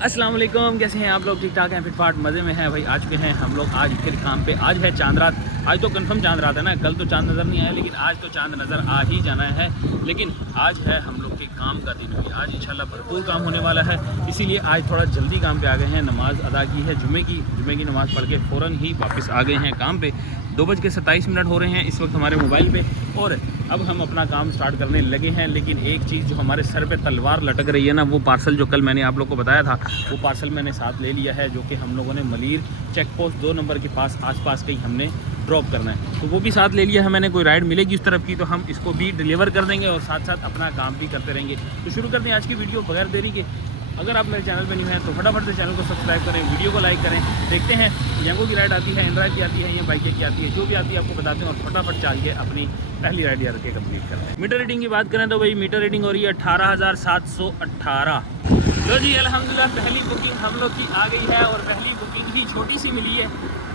अस्सलाम वालेकुम, कैसे हैं आप लोग? ठीक ठाक हैं, फिटफाट मज़े में हैं भाई। आ चुके हैं हम लोग आज फिर काम पे। आज है चांद रात। आज तो कंफर्म चांद रात है ना, कल तो चांद नज़र नहीं आया, लेकिन आज तो चांद नज़र आ ही जाना है। लेकिन आज है हम लोग के काम का दिन हुई। आज इंशाल्लाह भरपूर काम होने वाला है, इसीलिए आज थोड़ा जल्दी काम पे आ गए हैं। नमाज़ अदा की है जुमे की नमाज़ पढ़ के फ़ौरन ही वापस आ गए हैं काम पे। 2:27 हो रहे हैं इस वक्त हमारे मोबाइल पे, और अब हम अपना काम स्टार्ट करने लगे हैं। लेकिन एक चीज़ जो हमारे सर पे तलवार लटक रही है ना, वो पार्सल जो कल मैंने आप लोग को बताया था, वो पार्सल मैंने साथ ले लिया है, जो कि हम लोगों ने मलीर चेक पोस्ट 2 नंबर के पास आसपास कहीं हमने ड्रॉप करना है, तो वो भी साथ ले लिया है मैंने। कोई राइड मिलेगी उस तरफ की तो हम इसको भी डिलीवर कर देंगे और साथ साथ अपना काम भी करते रहेंगे। तो शुरू करते हैं आज की वीडियो बगैर देरी के। अगर आप मेरे चैनल पर नहीं हैं तो फटाफट से चैनल को सब्सक्राइब करें, वीडियो को लाइक करें। देखते हैं यंगो की राइड आती है, एंड्राइड की आती है या बाइक की आती है, जो भी आती है आपको बताते हैं, और फटाफट चल के अपनी पहली राइड यार के कंप्लीट करते हैं। मीटर रीडिंग की बात करें तो भाई मीटर रीडिंग हो रही है 18,718। लो जी अल्हम्दुलिल्लाह, पहली बुकिंग हम लोग की आ गई है, और पहली बुकिंग ही छोटी सी मिली है,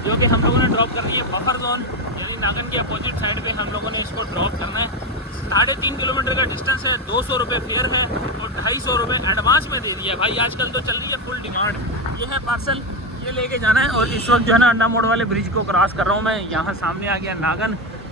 जो कि हम लोगों ने ड्रॉप करनी है बफर जोन, यानी नागन के अपोजिट साइड पे हम लोगों ने इसको ड्रॉप करना है। 3.5 किलोमीटर का डिस्टेंस है, 200 रुपये फेयर है और 250 रुपये एडवांस में दे दिया है भाई। आजकल तो चल रही है फुल डिमांड। ये है पार्सल, ये लेके जाना है। और इस वक्त जो है ना अंडा मोड़ वाले ब्रिज को क्रॉस कर रहा हूँ मैं। यहाँ सामने आ गया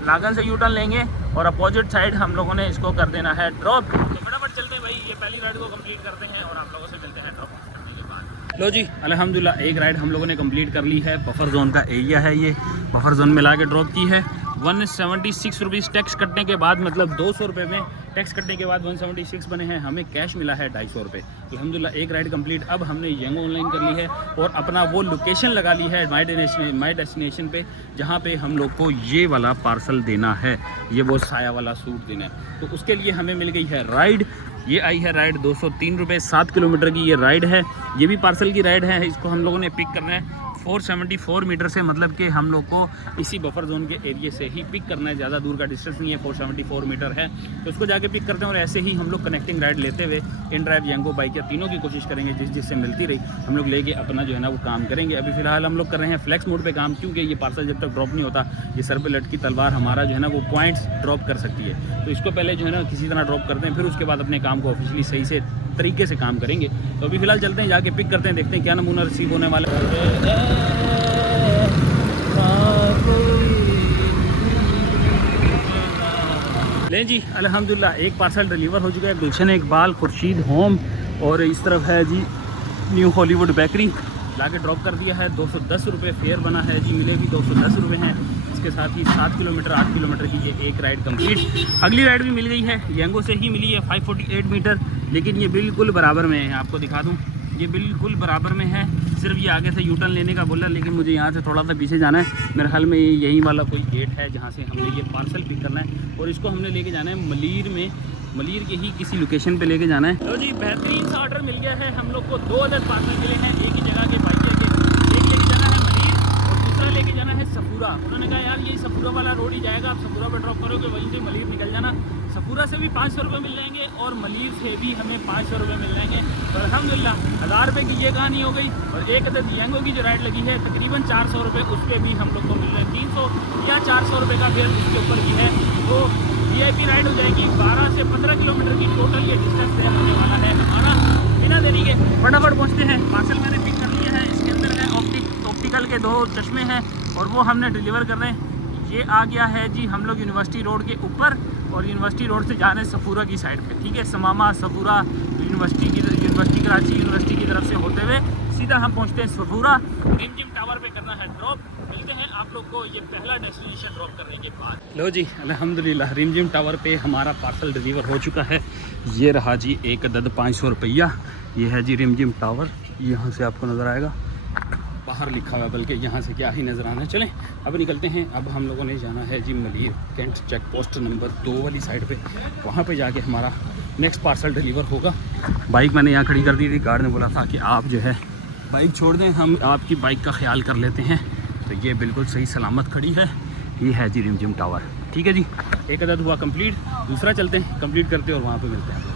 नागन से यूटर्न लेंगे और अपोजिट साइड हम लोगों ने इसको कर देना है ड्रॉप। तो फटाफट चलते हैं भाई, ये पहली राइड को कंप्लीट करते हैं और आप लोगों से मिलते हैं ड्रॉप करने के बाद। लो जी अल्हम्दुलिल्लाह, एक राइड हम लोगों ने कंप्लीट कर ली है। बफर जोन का एरिया है, ये बफर जोन में ला के ड्रॉप की है। 176 रुपीज़ टैक्स कटने के बाद, मतलब 200 रुपये में टैक्स कटने के बाद 176 बने हैं। हमें कैश मिला है 250 रुपये। अल्हम्दुलिल्लाह एक राइड कंप्लीट। अब हमने यंगो ऑनलाइन कर ली है और अपना वो लोकेशन लगा ली है माई डेस्टिनेशन पे, जहाँ पे हम लोग को ये वाला पार्सल देना है, ये वो साया वाला सूट देना है। तो उसके लिए हमें मिल गई है राइड। ये आई है राइड 203 रुपये, 7 किलोमीटर की ये राइड है। ये भी पार्सल की राइड है। इसको हम लोगों ने पिक करना है 474 मीटर से, मतलब कि हम लोग को इसी बफर जोन के एरिया से ही पिक करना है। ज़्यादा दूर का डिस्टेंस नहीं है, 474 मीटर है। तो उसको जाके पिक करते हैं और ऐसे ही हम लोग कनेक्टिंग राइड लेते हुए इन ड्राइव यंगो बाइक या तीनों की कोशिश करेंगे, जिससे मिलती रही हम लोग लेके अपना जो है ना वो काम करेंगे। अभी फ़िलहाल हम लोग कर रहे हैं फ्लेक्स मोड पे काम, क्योंकि ये पार्सल जब तक ड्रॉप नहीं होता, ये सर पे लटकी तलवार हमारा जो है ना वो पॉइंट्स ड्रॉप कर सकती है। तो इसको पहले जो है ना किसी तरह ड्रॉप करते हैं, फिर उसके बाद अपने काम को ऑफिशियली सही से तरीके से काम करेंगे। तो अभी फ़िलहाल चलते हैं, जाके पिक करते हैं, देखते हैं क्या नमूना रिसीव होने वाला है। ले जी अल्हम्दुलिल्लाह एक पार्सल डिलीवर हो चुका है। गुलशन इकबाल खुर्शीद होम, और इस तरफ है जी न्यू हॉलीवुड बेकरी। लाके ड्रॉप कर दिया है। 210 रुपये फेयर बना है जी, मिले भी 210 रुपये हैं। इसके साथ ही 7 किलोमीटर 8 किलोमीटर की ये एक राइड कंप्लीट। अगली राइड भी मिल गई है, यंगो से ही मिली है 548 मीटर, लेकिन ये बिल्कुल बराबर में है। आपको दिखा दूँ, ये बिल्कुल बराबर में है। सिर्फ ये आगे से यूटर्न लेने का बोला, लेकिन मुझे यहाँ से थोड़ा सा पीछे जाना है। मेरे ख्याल में यही वाला कोई गेट है जहाँ से हमने ये पार्सल पिक करना है, और इसको हमने लेके जाना है मलीर के ही किसी लोकेशन पे लेके जाना है। तो जी बेहतरीन सा ऑर्डर मिल गया है हम लोग को। 2 अदद पार्सल मिले हैं एक ही जगह के बाइक के। एक लेके जाना है मलीर और दूसरा लेके जाना है सफूरा। उन्होंने कहा यार ये सफूरा वाला रोड ही जाएगा, आप सफूरा पर ड्रॉप करोगे, वहीं से मलीर निकल जाना। सफूरा से भी 500 रुपये मिल जाएंगे और मलीर से भी हमें 500 रुपये मिल जाएंगे। तो अल्हम्दुलिल्लाह 1000 रुपये की ये कहानी हो गई। और एक अदद यंगो की जो राइड लगी है तकरीबन 400 रुपये, उस पर भी हम लोग को मिल रहे हैं 300 या 400 रुपये का फेयर उसके ऊपर की है। तो VIP राइड हो जाएगी। 12 से 15 किलोमीटर की टोटल ये डिस्टेंस तय होने वाला है हमारा। बिना देरी के फटाफट पहुँचते हैं। पार्सल मैंने पिक कर लिया है। इसके अंदर है ऑप्टिकल के 2 चश्मे हैं और वो हमने डिलीवर कर रहे हैं। ये आ गया है जी हम लोग यूनिवर्सिटी रोड के ऊपर, और यूनिवर्सिटी रोड से जा रहे हैं सफूरा की साइड पे। ठीक है, समामा सफूरा यूनिवर्सिटी कराची यूनिवर्सिटी की तरफ से होते हुए सीधा हम पहुंचते हैं सफूरा। रिमझिम टावर पे करना है ड्रॉप। मिलते हैं आप लोग को ये पहला डेस्टिनेशन ड्रॉप करने के बाद। लो जी अल्हम्दुलिल्लाह रिमझिम टावर पे हमारा पार्सल डिलीवर हो चुका है। ये रहा जी एक अदद 500 रुपया। ये है जी रिमझिम टावर, यहाँ से आपको नज़र आएगा, बाहर लिखा हुआ है, बल्कि यहाँ से क्या ही नज़र आना है। चलें अब निकलते हैं। अब हम लोगों ने जाना है जी Malir cantt check post number 2 वाली साइड पे। वहाँ पे जाके हमारा नेक्स्ट पार्सल डिलीवर होगा। बाइक मैंने यहाँ खड़ी कर दी थी। गार्ड ने बोला था कि आप जो है बाइक छोड़ दें, हम आपकी बाइक का ख्याल कर लेते हैं। तो ये बिल्कुल सही सलामत खड़ी है। ये है जी रिमझिम टावर। ठीक है जी, एक अदद हुआ कंप्लीट। दूसरा चलते हैं, कंप्लीट करते हैं और वहाँ पर मिलते हैं।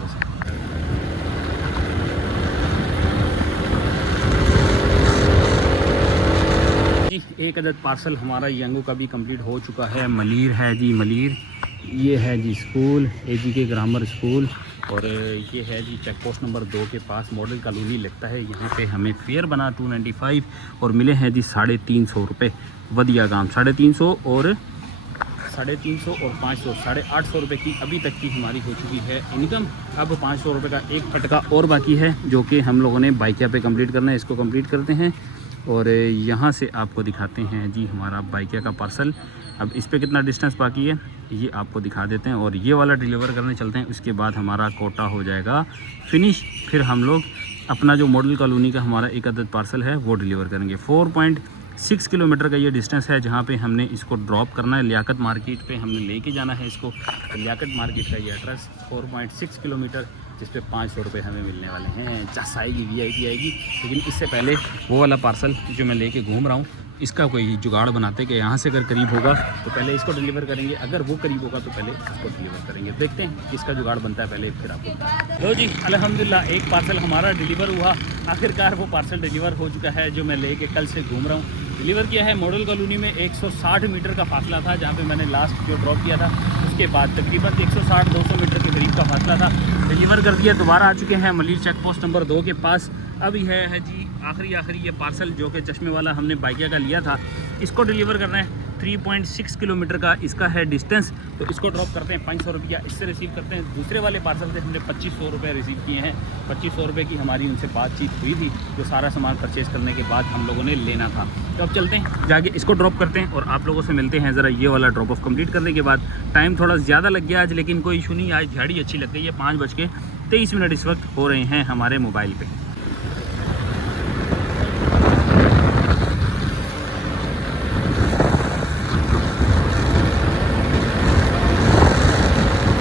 एक अदद पार्सल हमारा यंगो का भी कंप्लीट हो चुका है। मलीर है जी मलीर। ये है जी स्कूल AGK ग्रामर स्कूल। और ये है जी चेक पोस्ट नंबर 2 के पास मॉडल कॉलोनी लगता है। यहाँ पे हमें फेयर बना 295 और मिले हैं जी 350 रुपये। वधिया काम 350 और 350 और 500 850 रुपये की अभी तक की हमारी हो चुकी है इनकम। अब 500 रुपये का एक फटका और बाकी है जो कि हम लोगों ने बाइकिया पे कंप्लीट करना है। इसको कंप्लीट करते हैं और यहाँ से आपको दिखाते हैं जी हमारा बाइकिया का पार्सल। अब इस पे कितना डिस्टेंस बाकी है ये आपको दिखा देते हैं और ये वाला डिलीवर करने चलते हैं। उसके बाद हमारा कोटा हो जाएगा फिनिश। फिर हम लोग अपना जो मॉडल कॉलोनी का हमारा एक अदद पार्सल है वो डिलीवर करेंगे। 4.6 किलोमीटर का ये डिस्टेंस है जहाँ पे हमने इसको ड्रॉप करना है। लियाकत मार्केट पे हमने लेके जाना है इसको। तो लियाकत मार्केट का ये एड्रेस 4.6 किलोमीटर जिस पे 500 रुपये हमें मिलने वाले हैं। जस आएगी VIP आएगी। लेकिन इससे पहले वो वाला पार्सल जो मैं लेके घूम रहा हूँ इसका कोई जुगाड़ बनाते कि यहाँ से अगर करीब होगा तो पहले इसको डिलीवर करेंगे, अगर वो करीब होगा तो पहले इसको डिलीवर करेंगे। देखते हैं किसका जुगाड़ बनता है पहले फिर आपको। लो जी अल्हम्दुलिल्लाह एक पार्सल हमारा डिलीवर हुआ। आखिरकार वो पार्सल डिलीवर हो चुका है जो मैं लेके कल से घूम रहा हूँ। डिलीवर किया है मॉडल कॉलोनी में। 160 मीटर का फासला था जहाँ पे मैंने लास्ट जो ड्रॉप किया था। उसके बाद तकरीबन 160-200 मीटर के करीब का फासला था। डिलीवर कर दिया। दोबारा आ चुके हैं मलिर चेक पोस्ट नंबर 2 के पास। अब यह है जी आखिरी ये पार्सल जो कि चश्मे वाला हमने बाइकिया का लिया था इसको डिलीवर करना है। 3.6 किलोमीटर का इसका है डिस्टेंस। तो इसको ड्रॉप करते हैं 500 रुपया इससे रिसीव करते हैं। दूसरे वाले पार्सल से हमने 2500 रुपये रिसीव किए हैं। 2500 रुपये की हमारी उनसे बातचीत हुई थी जो सारा सामान परचेज़ करने के बाद हम लोगों ने लेना था। तो अब चलते हैं जाके इसको ड्रॉप करते हैं और आप लोगों से मिलते हैं ज़रा ये वाला ड्रॉप ऑफ कंप्लीट करने के बाद। टाइम थोड़ा ज़्यादा लग गया आज लेकिन कोई इशू नहीं। आज झाड़ी अच्छी लग गई है। 5:23 इस वक्त हो रहे हैं हमारे मोबाइल पर।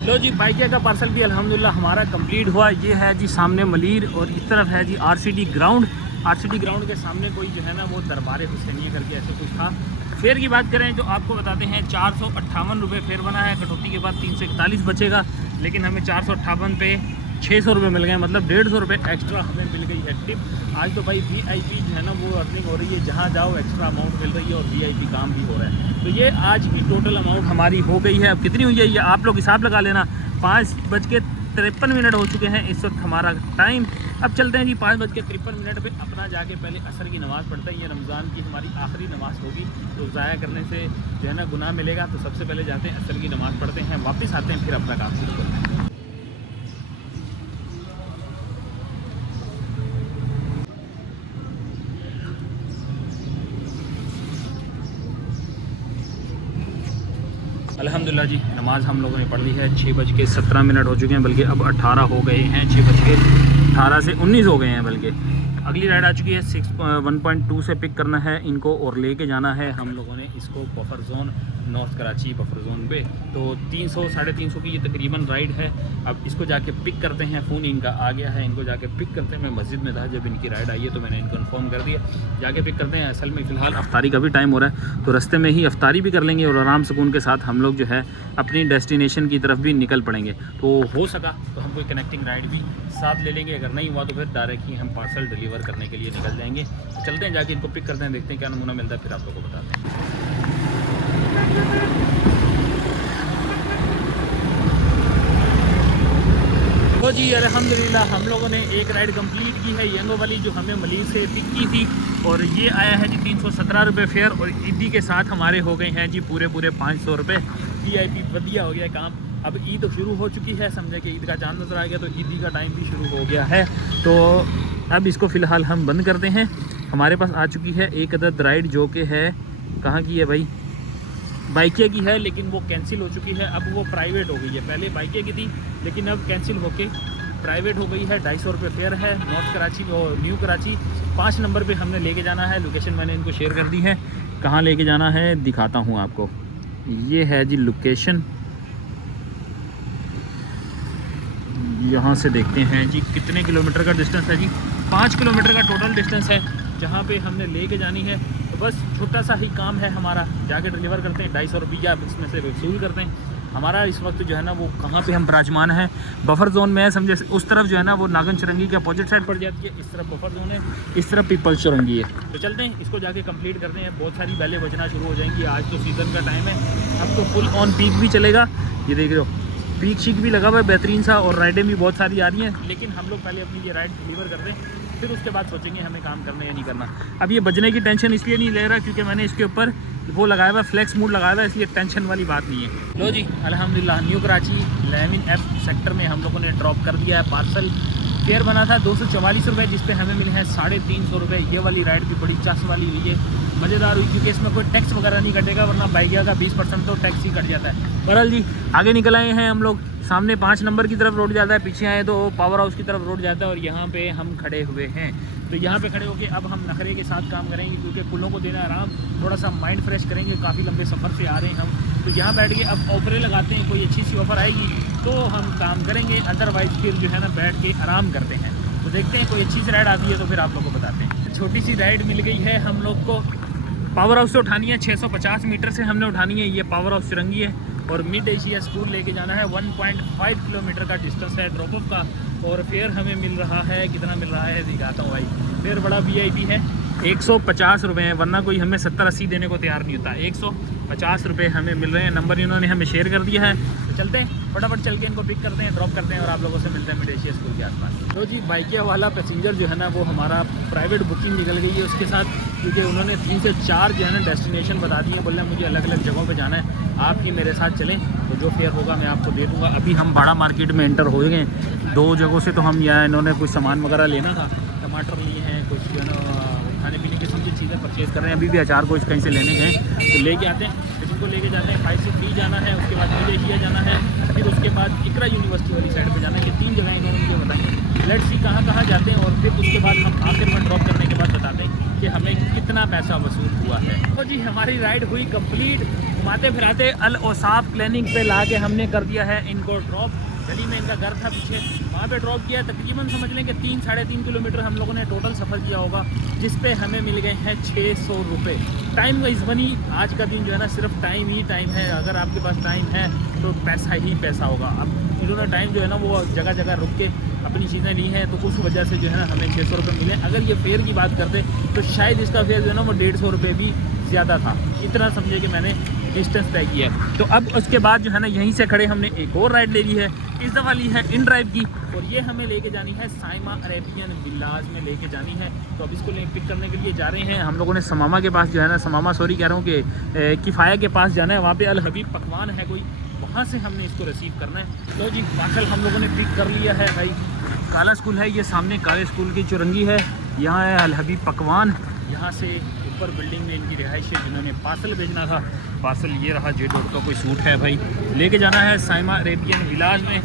लो जी बाइकिया का पार्सल भी अल्हम्दुलिल्लाह हमारा कंप्लीट हुआ। ये है जी सामने मलिर और इस तरफ है जी RCD ग्राउंड। RCD ग्राउंड के सामने कोई जो है ना वो दरबार हुसैनिया करके ऐसे कुछ था। फेयर की बात करें तो आपको बताते हैं 458 रुपये फेयर बना है। कटौती के बाद 341 बचेगा लेकिन हमें 458 पे 600 रुपये मिल गए। मतलब 150 रुपये एक्स्ट्रा हमें मिल गई है टिप। आज तो भाई VIP जो है ना वो अर्निंग हो रही है। जहाँ जाओ एक्स्ट्रा अमाउंट मिल रही है और VIP काम भी हो रहा है। तो ये आज की टोटल अमाउंट हमारी हो गई है। अब कितनी हुई है ये आप लोग हिसाब लगा लेना। 5:53 हो चुके हैं इस वक्त हमारा टाइम। अब चलते हैं जी 5:53 पे अपना जाके पहले असर की नमाज़ पढ़ते हैं। ये रमज़ान की हमारी आखिरी नमाज़ होगी तो ज़ाया करने से जो है ना गुनाह मिलेगा। तो सबसे पहले जाते हैं असर की नमाज़ पढ़ते हैं, वापस आते हैं फिर अपना काम शुरू करते हैं। अल्हम्दुलिल्लाह जी नमाज़ हम लोगों ने पढ़ ली है। 6:17 हो चुके हैं बल्कि अब 18 हो गए हैं। 6:18 से 19 हो गए हैं बल्कि। अगली राइड आ चुकी है 1.2 से पिक करना है इनको और लेके जाना है हम लोगों ने इसको buffer zone north Karachi buffer zone पे। तो 300-350 की ये तकरीबन राइड है। अब इसको जाके पिक करते हैं। फ़ोन इनका आ गया है, इनको जाके पिक करते हैं। मैं मस्जिद में था जब इनकी राइड आई है तो मैंने इनको इन्फॉर्म कर दिया जाके पिक करते हैं। असल में फ़िलहाल अफ्तारी का भी टाइम हो रहा है तो रास्ते में ही अफ्तारी भी कर लेंगे और आराम सुकून के साथ हम लोग जो है अपनी डेस्टिनेशन की तरफ भी निकल पड़ेंगे। तो हो सका तो हम कोई कनेक्टिंग राइड भी साथ ले लेंगे। अगर नहीं हुआ तो फिर डायरेक्ट ही हम पार्सल डिलीवर करने के लिए निकल जाएंगे। चलते हैं जाके इनको पिक करते हैं, देखते हैं क्या नमूना मिलता है फिर आप लोगों को बताते हैं। तो जी अल्हम्दुलिल्लाह हम लोगों ने एक राइड कंप्लीट की है येंगो वाली जो हमें मलिर से पिक की थी और ये आया है जी 317 रुपये फेयर और ईदी के साथ हमारे हो गए हैं जी पूरे 500 रुपये। VIP बढ़िया हो गया काम। अब ईद शुरू हो चुकी है, समझे कि ईद का चांद नजर आ गया तो ईदी का टाइम भी शुरू हो गया है। तो अब इसको फ़िलहाल हम बंद करते हैं। हमारे पास आ चुकी है एक अदद राइड जो कि है कहाँ की है भाई, बाइकिया की है लेकिन वो कैंसिल हो चुकी है। अब वो प्राइवेट हो गई है। पहले बाइकिया की थी लेकिन अब कैंसिल होके प्राइवेट हो गई है। 250 रुपये फेयर है। नॉर्थ कराची और न्यू कराची 5 नंबर पे हमने लेके जाना है। लोकेशन मैंने इनको शेयर कर दी है। कहाँ लेके जाना है दिखाता हूँ आपको। ये है जी लोकेशन। यहाँ से देखते हैं जी कितने किलोमीटर का डिस्टेंस है जी। 5 किलोमीटर का टोटल डिस्टेंस है जहाँ पे हमने लेके जानी है। तो बस छोटा सा ही काम है हमारा, जाके डिलीवर करते हैं। 250 रुपया इसमें से वसूल करते हैं। हमारा इस वक्त जो है ना वो कहाँ पे हम विराजमान है, बफर जोन में है समझे। उस तरफ जो है ना वो नागन चुरंगी के अपोजिट साइड पड़ जाती है। इस तरफ बफर जोन है, इस तरफ पीपल्स चुरंगी है। तो चलते हैं इसको जाके कंप्लीट करते हैं। बहुत सारी बैलें बजना शुरू हो जाएंगी। आज तो सीज़न का टाइम है, अब तो फुल ऑन पीक भी चलेगा। ये देख रहे हो पीक शीक भी लगा हुआ है बेहतरीन सा, और राइडें भी बहुत सारी आ रही हैं। लेकिन हम लोग पहले अपनी ये राइड डिलीवर कर दें, फिर उसके बाद सोचेंगे हमें काम करना या नहीं करना। अब ये बजने की टेंशन इसलिए नहीं ले रहा क्योंकि मैंने इसके ऊपर वो लगाया हुआ फ्लेक्स मूड लगाया हुआ है, इसलिए टेंशन वाली बात नहीं है। लो जी अल्हम्दुलिल्लाह न्यू कराची 11F सेक्टर में हम लोगों ने ड्रॉप कर दिया है पार्सल। फेयर बना था 244 रुपये, जिस पे हमें मिले हैं 350 रुपये। ये वाली राइड भी बड़ी चस वाली हुई है, मज़ेदार हुई, क्योंकि इसमें कोई टैक्स वगैरह नहीं कटेगा, वरना बाइकिया का 20% तो टैक्स ही कट जाता है। बहरहाल जी आगे निकल आए हैं हम लोग, सामने 5 नंबर की तरफ रोड जाता है, पीछे आए तो पावर हाउस की तरफ रोड जाता है, और यहाँ पे हम खड़े हुए हैं। तो यहाँ पे खड़े होके अब हम नखरे के साथ काम करेंगे, क्योंकि कुल्लों को देना आराम, थोड़ा सा माइंड फ्रेश करेंगे, काफ़ी लंबे सफ़र से आ रहे हैं हम। तो यहाँ बैठ के अब ऑफरें लगाते हैं, कोई अच्छी सी ऑफ़र आएगी तो हम काम करेंगे, अदरवाइज़ फिर जो है ना बैठ के आराम करते हैं। तो देखते हैं कोई अच्छी सी राइड आती है तो फिर आप लोगों को बताते हैं। छोटी सी राइड मिल गई है हम लोग को, पावर हाउस से उठानी है 650 मीटर से हमने उठानी है। ये पावर हाउस चुरंगी है, और मिड एशिया स्कूल लेके जाना है। 1.5 किलोमीटर का डिस्टेंस है ड्रॉप ऑफ का, और फेयर हमें मिल रहा है, कितना मिल रहा है दिखाता हूँ भाई। फेयर बड़ा VIP है, 150 रुपये है, वरना कोई हमें 70-80 देने को तैयार नहीं होता। 150 रुपये हमें मिल रहे हैं, नंबर इन्होंने हमें शेयर कर दिया है। तो चलते हैं फटाफट, चल के इनको पिक करते हैं, ड्रॉप करते हैं, और आप लोगों से मिलते हैं मिड एशिया स्कूल के आसपास। तो जी बाइकिया वाला पैसेंजर जो है ना, वो हमारा प्राइवेट बुकिंग निकल गई है उसके साथ, क्योंकि उन्होंने 3 से 4 जो है ना डेस्टिनेशन बता दी है। बोल रहे हैं मुझे अलग अलग जगहों पे जाना है, आप ही मेरे साथ चलें, तो जो फेयर होगा मैं आपको दे दूँगा। अभी हम बाड़ा मार्केट में एंटर हो गए, 2 जगहों से तो हम यहाँ, इन्होंने कुछ सामान वगैरह लेना था, टमाटर लिए हैं, कुछ जो है ना खाने पीने की समझी चीज़ें परचेज़ कर रहे हैं। अभी भी अचार कुछ कहीं से लेने गए तो लेके आते हैं, फिर इनको लेके जाते हैं 5 से 3 जाना है, उसके बाद मिड एशिया जाना है, फिर उसके बाद इकरा यूनिवर्सिटी वाली साइड पे जाना है। ये 3 जगह इन्होंने मुझे बताई। लेट्स सी कहाँ जाते हैं, और फिर उसके बाद हम आखिर में ड्रॉप करने के बाद बताते हैं कि हमें कितना पैसा वसूल हुआ है। तो जी हमारी राइड हुई कंप्लीट, घुमाते फिराते अल औसाफ क्लिनिक पे ला के हमने कर दिया है इनको ड्रॉप। गली में इनका घर था पीछे, वहाँ पे ड्रॉप किया। तकरीबन समझ लें कि 3-3.5 किलोमीटर हम लोगों ने टोटल सफ़र किया होगा, जिस पे हमें मिल गए हैं 600 रुपये। टाइम वाइज बनी, आज का दिन जो है ना सिर्फ टाइम ही टाइम है। अगर आपके पास टाइम है तो पैसा ही पैसा होगा। अब इन्होंने टाइम जो है ना वो जगह जगह रुक के अपनी चीज़ें ली हैं, तो उस वजह से जो है ना हमें 600 रुपये मिले। अगर ये फेयर की बात करते तो शायद इसका फेयर जो है ना वो 150 रुपये भी ज़्यादा था। इतना समझे कि मैंने डिस्टेंस तय किया है। तो अब उसके बाद जो है ना यहीं से खड़े हमने एक और राइड ले ली है, इस दफ़ा ली है इन ड्राइव की, और ये हमें लेके जानी है साइमा अरेबियन विलाज में लेके जानी है। तो अब इसको पिक करने के लिए जा रहे हैं हम लोगों ने समामा के पास जो है ना, समामा सॉरी कह रहा हूँ कि किफ़ाया के पास जाना है। वहाँ पे अल हबीब पकवान है कोई, वहाँ से हमने इसको रिसीव करना है। लो जी पार्सल हम लोगों ने पिक कर लिया है भाई। काला स्कूल है ये सामने, काले स्कूल की चुरंगी है, यहाँ है अल हबीब पकवान। यहाँ से ऊपर बिल्डिंग में इनकी रिहाइश है, जिन्होंने पार्सल भेजना था। पार्सल ये रहा, J.Dot का कोई सूट है भाई, लेके जाना है साइमा अरेबियन विलाज में।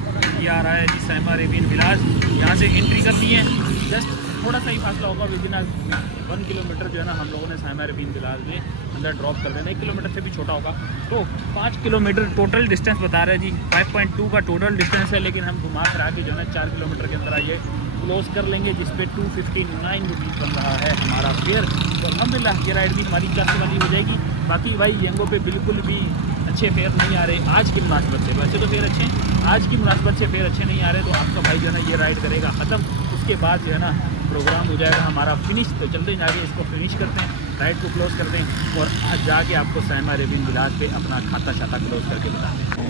ये आ रहा है जी साइमा अरेबियन विलाज, यहाँ से एंट्री करनी है। जस्ट थोड़ा सा ही फासला होगा, विदिन 1 किलोमीटर जो है ना हम लोगों ने साइमा अरेबियन विलाज में अंदर ड्रॉप कर देना। 1 किलोमीटर से भी छोटा होगा, तो 5 किलोमीटर टोटल डिस्टेंस बता रहे हैं जी। 5.2 का टोटल डिस्टेंस है, लेकिन हम घुमा फिरा के जो है ना 4 किलोमीटर के अंदर आइए क्लोज कर लेंगे, जिस पे 259 रुपीज़ बन रहा है हमारा फेयर। तो अल्हम्दुलिल्लाह ये राइड भी हमारी 4 वाली हो जाएगी। बाकी भाई यंगों पे बिल्कुल भी अच्छे फेयर नहीं आ रहे आज की मुनासबत से। वैसे तो फेयर अच्छे हैं, आज की मुनासबत से फेयर अच्छे नहीं आ रहे, तो आपका भाई जो है ना ये राइड करेगा ख़त्म। उसके बाद जो है ना प्रोग्राम हो जाएगा हमारा फिनिश। तो चलते जाके इसको फिनिश करते हैं, राइड को क्लोज करते हैं, और आज जाके आपको साइमा अरेबियन विलाज पे अपना खाता शाता क्लोज करके बताते हैं।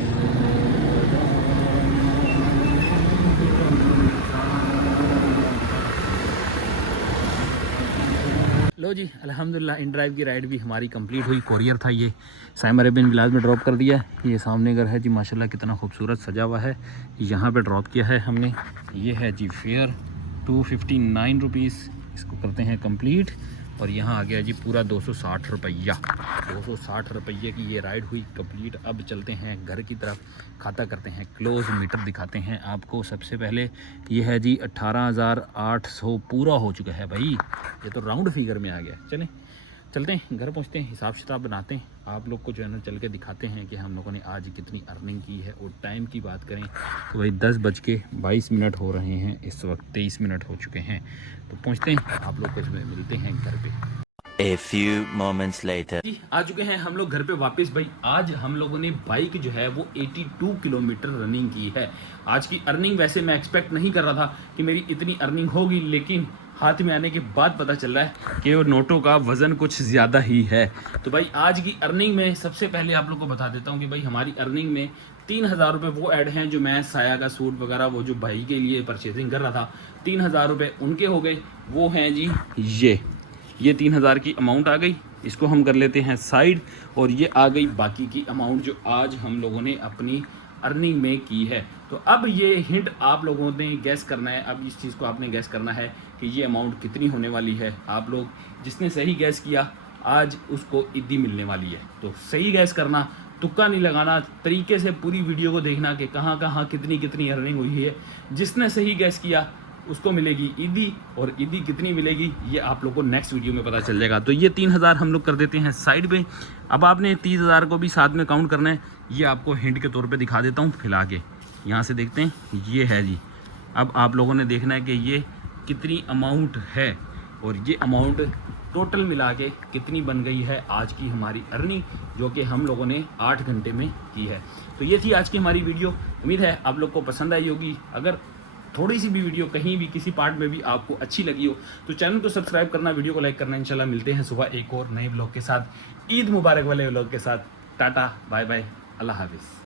लो जी अल्हम्दुलिल्लाह इन ड्राइव की राइड भी हमारी कंप्लीट हुई। कोरियर था ये, साइमा अरेबियन विलाज में ड्रॉप कर दिया है। ये सामने घर है जी, माशाल्लाह कितना खूबसूरत सजा हुआ है, यहाँ पे ड्रॉप किया है हमने। ये है जी फेयर 259 रुपीज़, इसको करते हैं कंप्लीट। और यहाँ आ गया जी पूरा 260 रुपया। 260 रुपये की ये राइड हुई कंप्लीट। अब चलते हैं घर की तरफ, खाता करते हैं क्लोज, मीटर दिखाते हैं आपको। सबसे पहले ये है जी 18,800 पूरा हो चुका है भाई, ये तो राउंड फिगर में आ गया। चलें चलते हैं घर पहुंचते हैं, हिसाब किताब बनाते हैं, आप लोग को जो है ना चल के दिखाते हैं कि हम लोगों ने आज कितनी अर्निंग की है। और टाइम की बात करें तो भाई 10:22 हो रहे हैं, इस वक्त 23 मिनट हो चुके हैं। तो पहुंचते हैं, आप लोग को मिलते हैं घर पे। A few moments later. जी आ चुके हैं हम लोग घर पे वापस। भाई आज हम लोगों ने बाइक जो है वो 82 किलोमीटर रनिंग की है। आज की अर्निंग वैसे मैं एक्सपेक्ट नहीं कर रहा था कि मेरी इतनी अर्निंग होगी, लेकिन हाथ में आने के बाद पता चल रहा है कि वो नोटों का वज़न कुछ ज़्यादा ही है। तो भाई आज की अर्निंग में सबसे पहले आप लोग को बता देता हूँ कि भाई हमारी अर्निंग में 3,000 रुपये वो ऐड हैं जो मैं साया का सूट वगैरह वो जो भाई के लिए परचेजिंग कर रहा था, 3,000 रुपये उनके हो गए। वो हैं जी ये 3,000 की अमाउंट आ गई, इसको हम कर लेते हैं साइड। और ये आ गई बाकी की अमाउंट जो आज हम लोगों ने अपनी अर्निंग में की है। तो अब ये हिंट आप लोगों ने गैस करना है, अब इस चीज़ को आपने गैस करना है कि ये अमाउंट कितनी होने वाली है। आप लोग जिसने सही गैस किया आज उसको ईदी मिलने वाली है। तो सही गैस करना, तुक्का नहीं लगाना, तरीके से पूरी वीडियो को देखना कि कहाँ कहाँ कितनी कितनी अर्निंग हुई है। जिसने सही गैस किया उसको मिलेगी ईदी, और ईदी कितनी मिलेगी ये आप लोग को नेक्स्ट वीडियो में पता चल जाएगा। तो ये 3,000 हम लोग कर देते हैं साइड पे। अब आपने 30,000 को भी साथ में काउंट करना है। ये आपको हिंट के तौर पे दिखा देता हूँ फैला के, यहाँ से देखते हैं ये है जी। अब आप लोगों ने देखना है कि ये कितनी अमाउंट है और ये अमाउंट टोटल मिला के कितनी बन गई है आज की हमारी अर्निंग, जो कि हम लोगों ने 8 घंटे में की है। तो ये थी आज की हमारी वीडियो। उम्मीद है आप लोग को पसंद आई होगी। अगर थोड़ी सी भी वीडियो कहीं भी किसी पार्ट में भी आपको अच्छी लगी हो तो चैनल को सब्सक्राइब करना, वीडियो को लाइक करना। इंशाल्लाह मिलते हैं सुबह एक और नए ब्लॉग के साथ, ईद मुबारक वाले ब्लॉग के साथ। टाटा बाय बाय, अल्लाह हाफिज़।